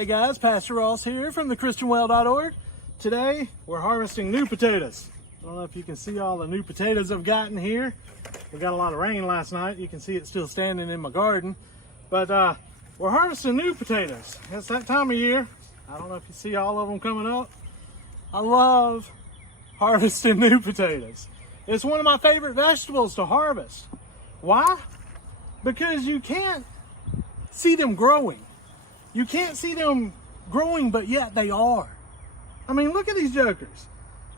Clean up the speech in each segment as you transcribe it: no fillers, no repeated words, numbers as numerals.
Hey guys, Pastor Ross here from thechristianwell.org. Today we're harvesting new potatoes. I don't know if you can see all the new potatoes I've gotten here. We got a lot of rain last night. You can see it still standing in my garden. But we're harvesting new potatoes. It's that time of year. I don't know if you see all of them coming up. I love harvesting new potatoes. It's one of my favorite vegetables to harvest. Why? Because you can't see them growing. You can't see them growing, but yet they are. I mean, look at these jokers.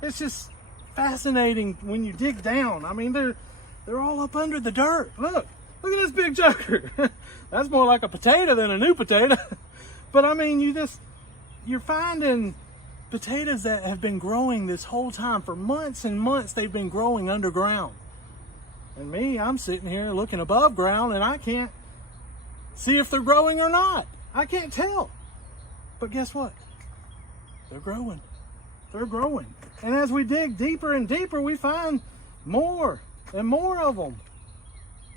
It's just fascinating when you dig down. I mean, they're all up under the dirt. Look at this big joker. That's more like a potato than a new potato. But I mean, you're finding potatoes that have been growing this whole time. For months and months, they've been growing underground. And me, I'm sitting here looking above ground and I can't see if they're growing or not. I can't tell. But guess what? They're growing. They're growing. And as we dig deeper and deeper, we find more and more of them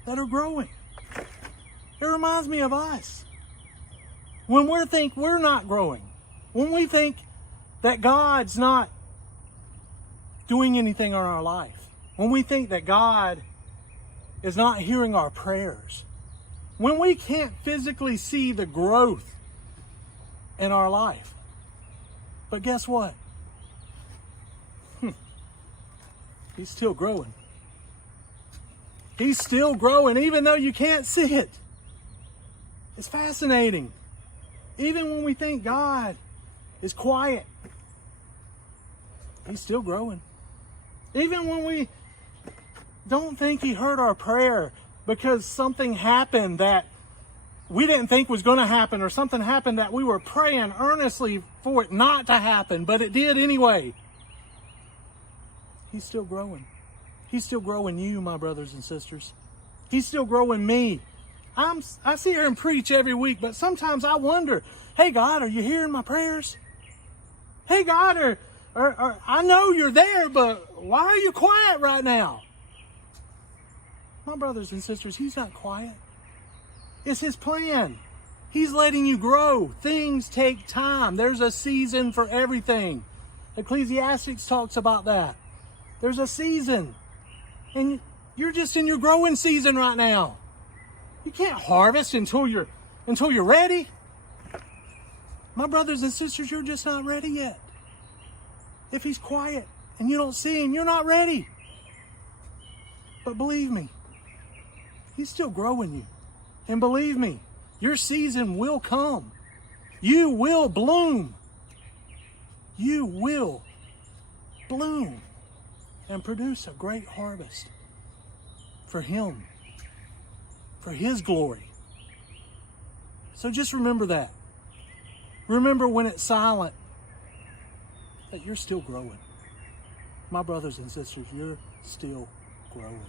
that are growing. It reminds me of us. When we think we're not growing, when we think that God's not doing anything in our life, when we think that God is not hearing our prayers, when we can't physically see the growth in our life. But guess what? He's still growing. He's still growing, even though you can't see it. It's fascinating. Even when we think God is quiet, He's still growing. Even when we don't think He heard our prayer because something happened that we didn't think was going to happen, or something happened that we were praying earnestly for it not to happen, but it did anyway. He's still growing. He's still growing you, my brothers and sisters. He's still growing me. I sit here and preach every week, but sometimes I wonder, hey God, are you hearing my prayers? Hey God, or I know you're there, but why are you quiet right now? My brothers and sisters, He's not quiet. It's His plan. He's letting you grow. Things take time. There's a season for everything. Ecclesiastes talks about that. There's a season. And you're just in your growing season right now. You can't harvest until you're ready. My brothers and sisters, you're just not ready yet. If He's quiet and you don't see Him, you're not ready. But believe me, He's still growing you. And believe me, your season will come. You will bloom. You will bloom and produce a great harvest for Him, for His glory. So just remember that. Remember when it's silent that you're still growing. My brothers and sisters, you're still growing.